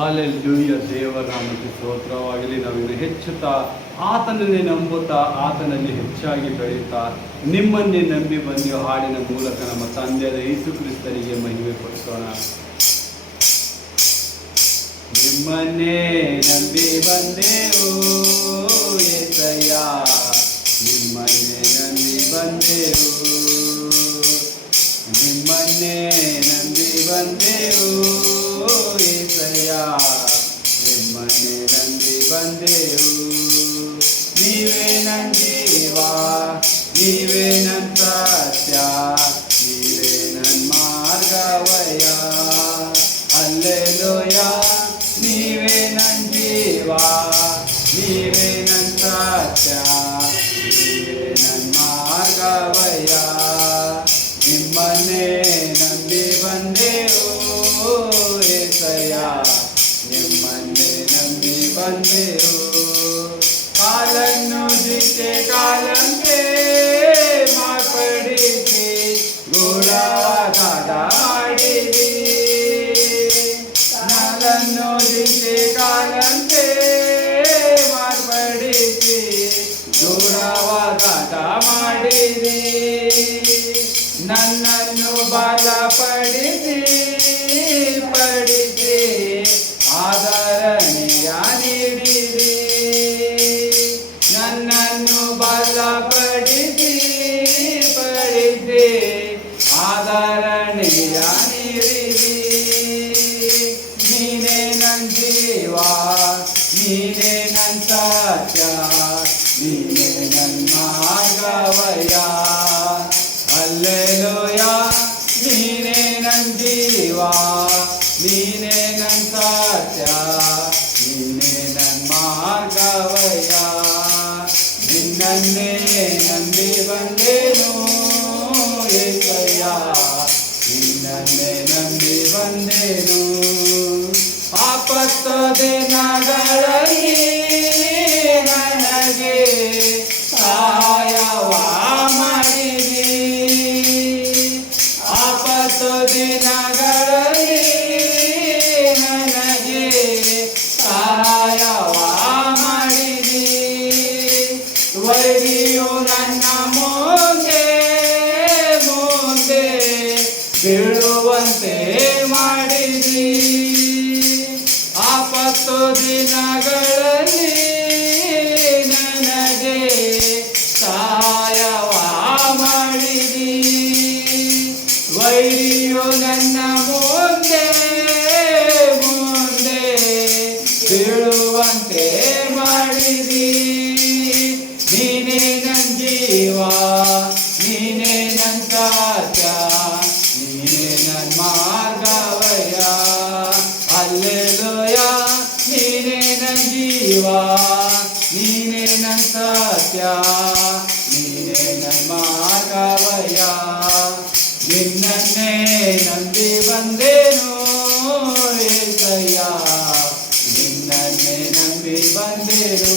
Hallelujah. ದೇವರ ನಾಮಕ್ಕೆ ಸ್ತೋತ್ರವಾಗಲಿ. ನಾವಿನ್ನು ಹೆಚ್ಚುತ್ತಾ ಆತನನ್ನೇ ನಂಬುತ್ತಾ ಆತನಲ್ಲಿ ಹೆಚ್ಚಾಗಿ ಬೆಳೆಯುತ್ತಾ ನಿಮ್ಮನ್ನೇ ನಂಬಿ ಬಂದು ಹಾಡಿನ ಮೂಲಕ ನಮ್ಮ ತಂದೆಯಾದ ಯೇಸು ಕ್ರಿಸ್ತನಿಗೆ ಮಹಿಮೆ ಪಡಿಸೋಣ. ನಿಮ್ಮನ್ನೇ ನಂಬಿ ಬಂದೆವು యేసయ్య, ನಿಮ್ಮನ್ನೇ ನಂಬಿ ಬಂದೆವು, ನಿಮ್ಮನ್ನೇ ನಂಬಿ ಬಂದೆವು యేసయ్య, ನಿಮ್ಮನ್ನೇ ನಂಬಿ ಬಂದೆವು. ನೀವೇ ನನ್ನ ಜೀವ, ನೀವೇ ನನ್ನ ಸತ್ಯ, ನೀವೇ ನನ್ನ ಮಾರ್ಗವಯ್ಯ. ಹಲ್ಲೆಲೂಯ. ನೀವೇ ನನ್ನ ಜೀವ, ನೀವೇ ನನ್ನ ಸತ್ಯ, ನೀವೇ ನನ್ನ ಮಾರ್ಗವಯ್ಯ. ನಿಮ್ಮನ್ನೇ ನಂಬಿ ಬಂದೆವು యేసయ్య, ನಿಮ್ಮನ್ನೇ ನಂಬಿ ಬಂದೆವು. ಕಾಲನ್ನು ದಿಕ್ಕೆ ಕಾಲಂತೆ ಮಾರ್ಪಡಿಸಿ ಗೂಢವಾದ ಮಾಡಿರಿ. ಕಾಲನ್ನು ದಿಕ್ಕೆ ಕಾಲಂತೆ ಮಾರ್ಪಡಿಸಿ ಗೂಢವಾದ ಮಾಡಿರಿ. ನನ್ನನ್ನು ಬಲಪಡಿಸಿ ಪಡಿಸಿ ಆದರಣೆಯ ನೀಡಿರಿ. ನನ್ನನ್ನು ಬಲಪಡಿಸಿ ಪಡಿಸಿ ಆದರಣೆಯ ನೀಡಿರಿ. ನೀನೇ ನನ್ನ ಜೀವ, ನೀನೇ ನನ್ನ ಸತ್ಯ, ನೀನೇ ನನ್ನ ಮಾರ್ಗವಯ್ಯ. ಹಲ್ಲೆಲೂಯ. ನೀನೇ ನನ್ನ ಜೀವ, ನೀನೇ ನನ್ನ ಸತ್ಯ, ನೀನೇ ನನ್ನ ಮಾರ್ಗವಯ್ಯ. ನಿನ್ನನ್ನೇ ನಂಬಿ ಬಂದೆನು యేಸయ్య, ನಿನ್ನನ್ನೇ ನಂಬಿ ಬಂದೆನು. ಆಪತ್ತು ದಿನಗಳಲ್ಲಿ ನನಗೆ ಸಹಾಯವ ಮಾಡಿರಿ. ಆಪತ್ತು ದಿನಗಳಲ್ಲಿ ನನಗೆ ಸಹಾಯವ ಮಾಡಿರಿ. ವೈರಿಯು ನನ್ನ ಮುಂದೆ ಮುಂದೆ ಬೀಳುವಂತೆ ಮಾಡಿರಿ. ಆಪತ್ತು ದಿನಗಳಲ್ಲಿ ನನಗೆ ಸಹಾಯವ ಮಾಡಿರಿ. ವೈರಿಯು ನನ್ನ ಮುಂದೆ ಮುಂದೆ ಬೀಳುವಂತೆ ಮಾಡಿರಿ. ನೀನೇ ನನ್ನ ಜೀವ, ನೀನೇ ನನ್ನ ಸತ್ಯ, ನೀನೇ ನನ್ನ ಮಾರ್ಗವಯ್ಯ. ಹಲ್ಲೆಲೂಯ. ನೀನೇ ನನ್ನ ಜೀವ, ನೀನೇ ನನ್ನ ಸತ್ಯ, ನೀನೇ ನನ್ನ ಮಾರ್ಗವಯ್ಯ. ನಿನ್ನನ್ನೇ ನಂಬಿ ಬಂದೆನು యేಸయ్య, ನಿನ್ನನ್ನೇ ನಂಬಿ ಬಂದೆನು.